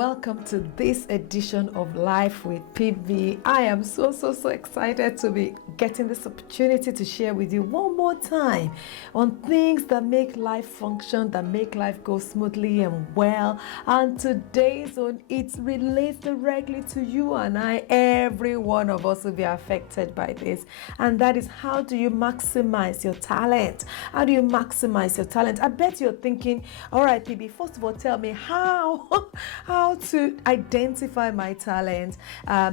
welcome to this edition of Life with PB. I am so excited to be getting this opportunity to share with you one more time on things that make life function, that make life go smoothly and well. And today's one, it relates directly to you and I. Every one of us will be affected by this. And that is, how do you maximize your talent? How do you maximize your talent? I bet you're thinking, all right, PB, first of all, tell me how to identify my talent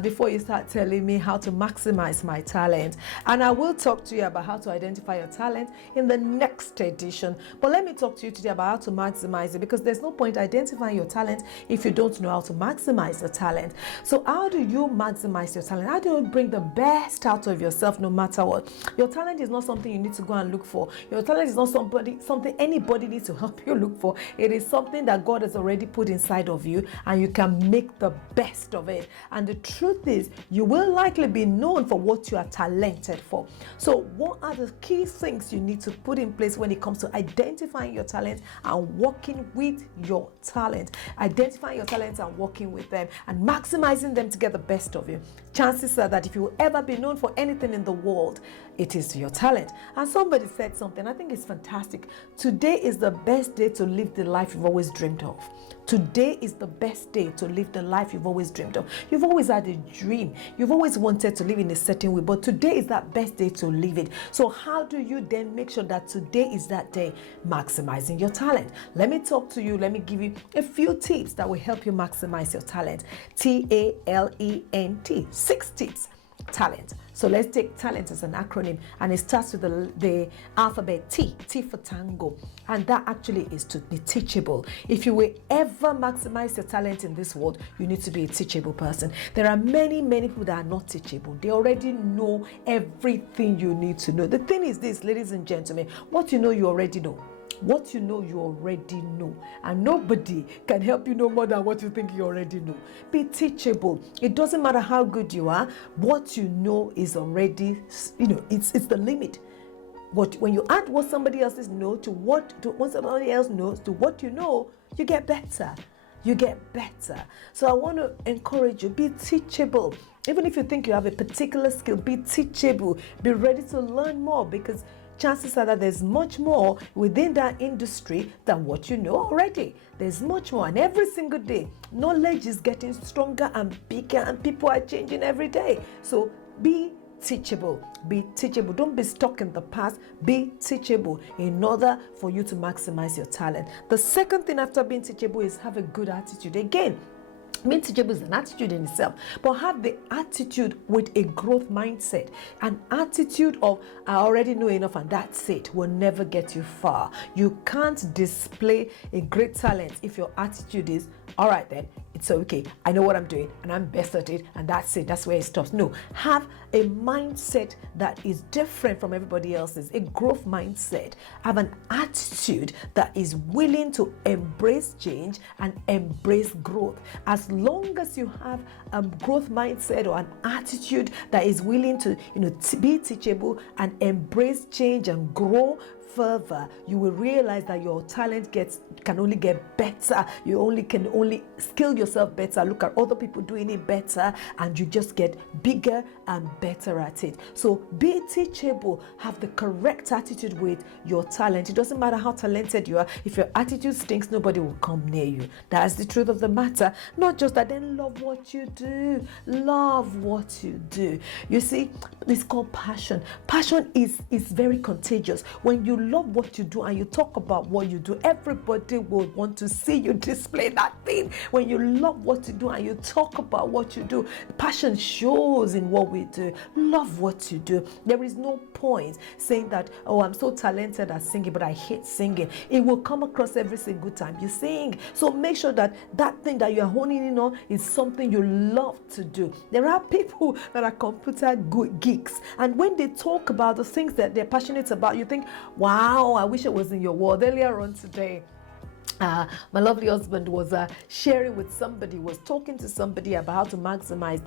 before you start telling me how to maximize my talent. And I will talk to you about how to identify your talent in the next edition. But let me talk to you today about how to maximize it, because there's no point identifying your talent if you don't know how to maximize your talent. So how do you maximize your talent? How do you bring the best out of yourself no matter what? Your talent is not something you need to go and look for. Your talent is not something anybody needs to help you look for. It is something that God has already put inside of you, and you can make the best of it. And the truth is, you will likely be known for what you are talented for. So what are the key things you need to put in place when it comes to identifying your talent and working with your talent? Identifying your talents and working with them and maximizing them to get the best of you. Chances are that if you will ever be known for anything in the world, it is your talent. And somebody said something, I think it's fantastic. Today is the best day to live the life you've always dreamed of. Today is the best day to live the life you've always dreamed of. You've always had a dream. You've always wanted to live in a certain way, but today is that best day to live it. So how do you then make sure that today is that day? Maximizing your talent. Let me talk to you. Let me give you a few tips that will help you maximize your talent. TALENT. 6 tips. Talent. So let's take talent as an acronym, and it starts with the alphabet T for tango, and that actually is to be teachable. If you will ever maximize your talent in this world, you need to be a teachable person. There are many people that are not teachable. They already know everything you need to know. The thing is this, ladies and gentlemen, what you know, you already know. What you know, you already know, and nobody can help you know more than what you think you already know. Be teachable. It doesn't matter how good you are. What you know is already, it's the limit. When you add what somebody else knows to what somebody else knows to what you know, you get better. You get better. So I want to encourage you, be teachable. Even if you think you have a particular skill, be teachable. Be ready to learn more, because chances are that there's much more within that industry than what you know already. There's much more, and every single day, knowledge is getting stronger and bigger, and people are changing every day. So be teachable. Be teachable. Don't be stuck in the past. Be teachable in order for you to maximize your talent. The second thing after being teachable is have a good attitude. Again, being teachable is an attitude in itself, but have the attitude with a growth mindset. An attitude of, I already know enough and that's it, will never get you far. You can't display a great talent if your attitude is, all right then, it's okay, I know what I'm doing and I'm best at it, and that's it, that's where it stops. No, have a mindset that is different from everybody else's, a growth mindset. Have an attitude that is willing to embrace change and embrace growth. As long as you have a growth mindset or an attitude that is willing to be teachable and embrace change and grow further, you will realize that your talent can only get better. You can only skill yourself better, look at other people doing it better, and you just get bigger and better at it. So be teachable. Have the correct attitude with your talent. It doesn't matter how talented you are. If your attitude stinks, nobody will come near you. That's the truth of the matter. Not just that, then love what you do. Love what you do. You see, it's called passion. Passion is very contagious. When you love what you do and you talk about what you do, everybody will want to see you display that thing. When you love what you do and you talk about what you do, passion shows in what we do. Love what you do. There is no point saying that, oh, I'm so talented at singing, but I hate singing. It will come across every single time you sing. So make sure that thing that you're honing in on is something you love to do. There are people that are computer geeks, and when they talk about the things that they're passionate about, you think, wow, I wish I was in your world. Earlier on today, my lovely husband was sharing with somebody, was talking to somebody about how to maximize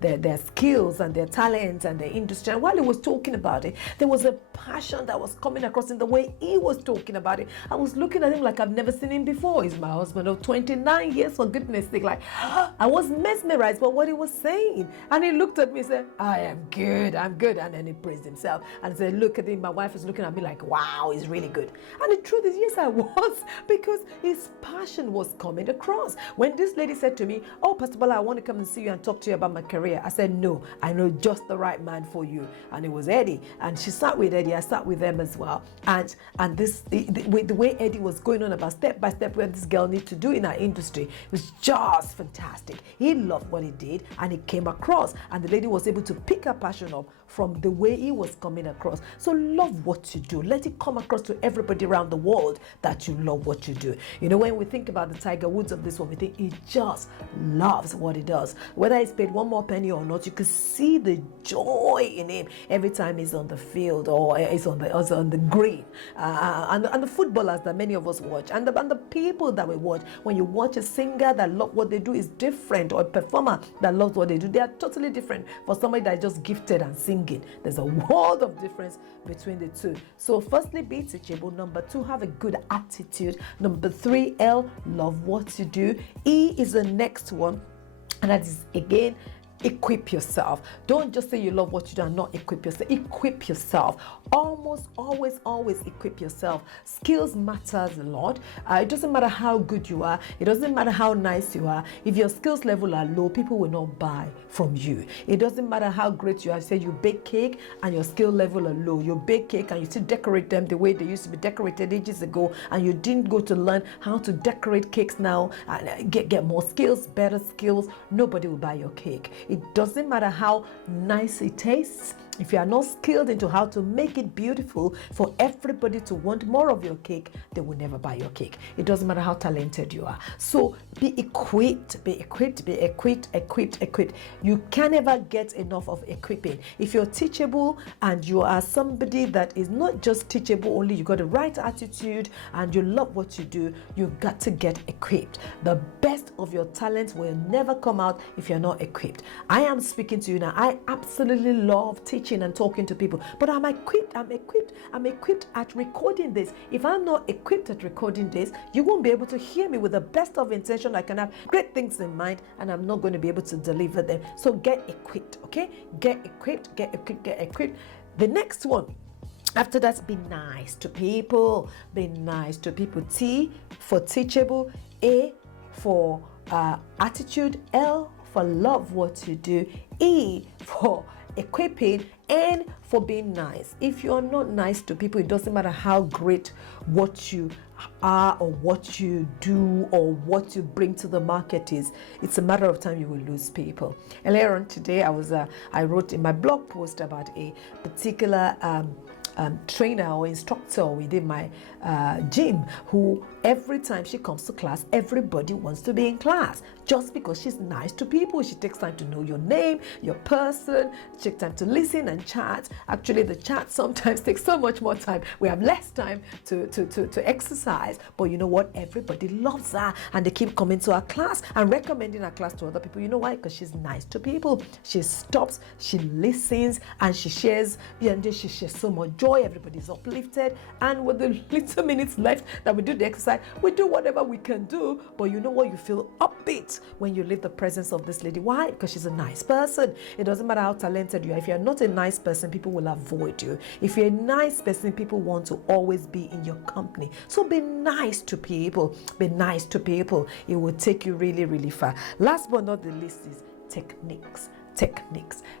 their skills and their talents and their industry. And while he was talking about it, there was a passion that was coming across in the way he was talking about it. I was looking at him like I've never seen him before. He's my husband of 29 years, for goodness sake. Like, I was mesmerized by what he was saying. And he looked at me and said, I am good, I'm good. And then he praised himself and said, look at him. My wife is looking at me like, wow, he's really good. And the truth is, yes, I was, because his passion was coming across. When this lady said to me, oh, Pastor Bola, I want to come and see you and talk to you about my career, I said, no, I know just the right man for you. And it was Eddie. And she sat with Eddie. I sat with them as well. And this, the way Eddie was going on about step by step what this girl needs to do in our industry, it was just fantastic. He loved what he did, and it came across. And the lady was able to pick her passion up from the way he was coming across. So love what you do. Let it come across to everybody around the world that you love what you do. You know, when we think about the Tiger Woods of this one, we think he just loves what he does. Whether he's paid one more penny or not, you can see the joy in him every time he's on the field or he's on the green. And the footballers that many of us watch, and the people that we watch. When you watch a singer that loves what they do is different, or a performer that loves what they do, they are totally different. For somebody that is just gifted and singing, there's a world of difference between the two. So firstly, be teachable. Number 2, have a good attitude. Number 3, L, love what you do. E is the next one, and that is, again, equip yourself. Don't just say you love what you do and not equip yourself. Equip yourself. Almost always equip yourself. Skills matters a lot. It doesn't matter how good you are. It doesn't matter how nice you are. If your skills level are low, people will not buy from you. It doesn't matter how great you are. Say you bake cake and your skill level are low. You bake cake and you still decorate them the way they used to be decorated ages ago, and you didn't go to learn how to decorate cakes now and get more skills, better skills. Nobody will buy your cake. It doesn't matter how nice it tastes. If you are not skilled into how to make it beautiful for everybody to want more of your cake, they will never buy your cake. It doesn't matter how talented you are. So be equipped. You can never get enough of equipping. If you're teachable and you are somebody that is not just teachable only, you got the right attitude and you love what you do, you got to get equipped. The best of your talents will never come out if you're not equipped. I am speaking to you now. I absolutely love teaching and talking to people, but I'm equipped at recording this. If I'm not equipped at recording this, you won't be able to hear me with the best of intention. I can have great things in mind and I'm not going to be able to deliver them. So get equipped, okay? Get equipped. The next one after that, be nice to people. Be nice to people. T for teachable, A for attitude, L for love what you do, E for equipping, N for being nice. If you're not nice to people, it doesn't matter how great what you are or what you do or what you bring to the market is, it's a matter of time you will lose people. Earlier on today, I wrote in my blog post about a particular trainer or instructor within my gym who every time she comes to class, everybody wants to be in class just because she's nice to people. She takes time to know your name, your person, she takes time to listen and chat. Actually, the chat sometimes takes so much more time. We have less time to exercise, but you know what? Everybody loves her and they keep coming to our class and recommending our class to other people. You know why? Because she's nice to people. She stops, she listens, and she shares, and she shares so much joy. Everybody's uplifted, and with the little minutes left that we do the exercise, we do whatever we can do. But you know what? You feel upbeat when you leave the presence of this lady. Why? Because she's a nice person. It doesn't matter how talented you are. If you're not a nice person, people will avoid you. If you're a nice person, people want to always be in your company. So be nice to people. Be nice to people. It will take you really, really far. Last but not the least is techniques.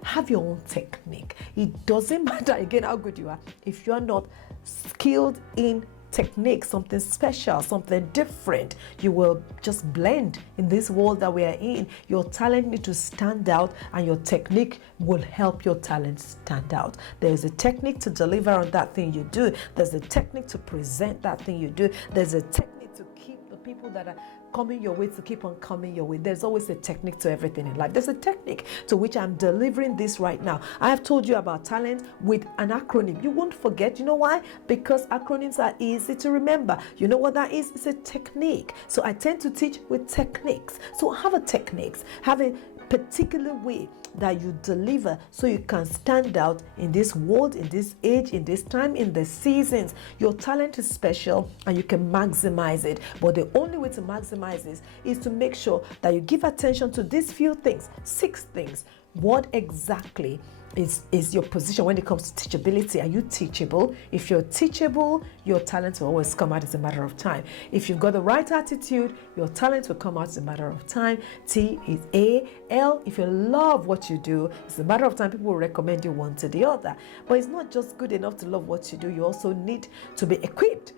Have your own technique. It doesn't matter again how good you are. If you're not skilled in technique, something special, something different, you will just blend in this world that we are in. Your talent needs to stand out, and your technique will help your talent stand out. There's a technique to deliver on that thing you do. There's a technique to present that thing you do. There's a technique to keep the people that are coming your way to keep on coming your way. There's always a technique to everything in life. There's a technique to which I'm delivering this right now. I have told you about talent with an acronym. You won't forget. You know why? Because acronyms are easy to remember. You know what that is? It's a technique. So I tend to teach with techniques. So have a techniques. Have a particular way that you deliver so you can stand out in this world, in this age, in this time, in the seasons. Your talent is special and you can maximize it. But the only way to maximize this is to make sure that you give attention to these few things, 6 things. What exactly is your position when it comes to teachability? Are you teachable? If you're teachable, your talent will always come out as a matter of time. If you've got the right attitude, your talent will come out as a matter of time. T is A. L, if you love what you do, it's a matter of time people will recommend you one to the other. But it's not just good enough to love what you do. You also need to be equipped,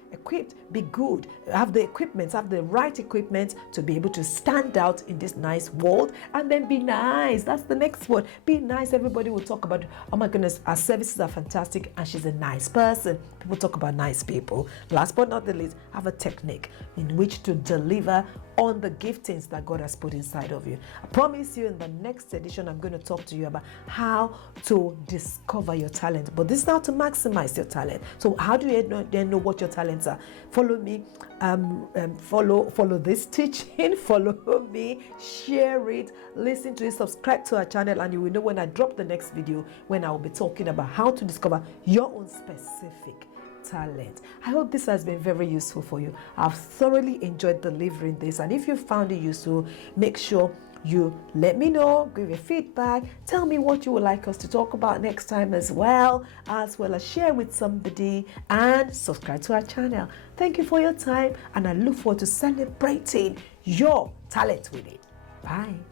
be good, have the equipment, have the right equipment to be able to stand out in this nice world, and then be nice. That's the next word. Be nice. Everybody will talk about, oh my goodness, our services are fantastic and she's a nice person. People talk about nice people. Last but not the least, have a technique in which to deliver on the giftings that God has put inside of you. I promise you in the next edition, I'm going to talk to you about how to discover your talent. But this is how to maximize your talent. So how do you then know what your talents are? Follow me, follow this teaching, follow me, share it, listen to it, subscribe to our channel, and you will know when I drop the next video, when I will be talking about how to discover your own specific talent. I hope this has been very useful for you. I've thoroughly enjoyed delivering this, and if you found it useful, make sure you let me know, give me feedback, tell me what you would like us to talk about next time as well as share with somebody, and subscribe to our channel. Thank you for your time, and I look forward to celebrating your talent with it. Bye.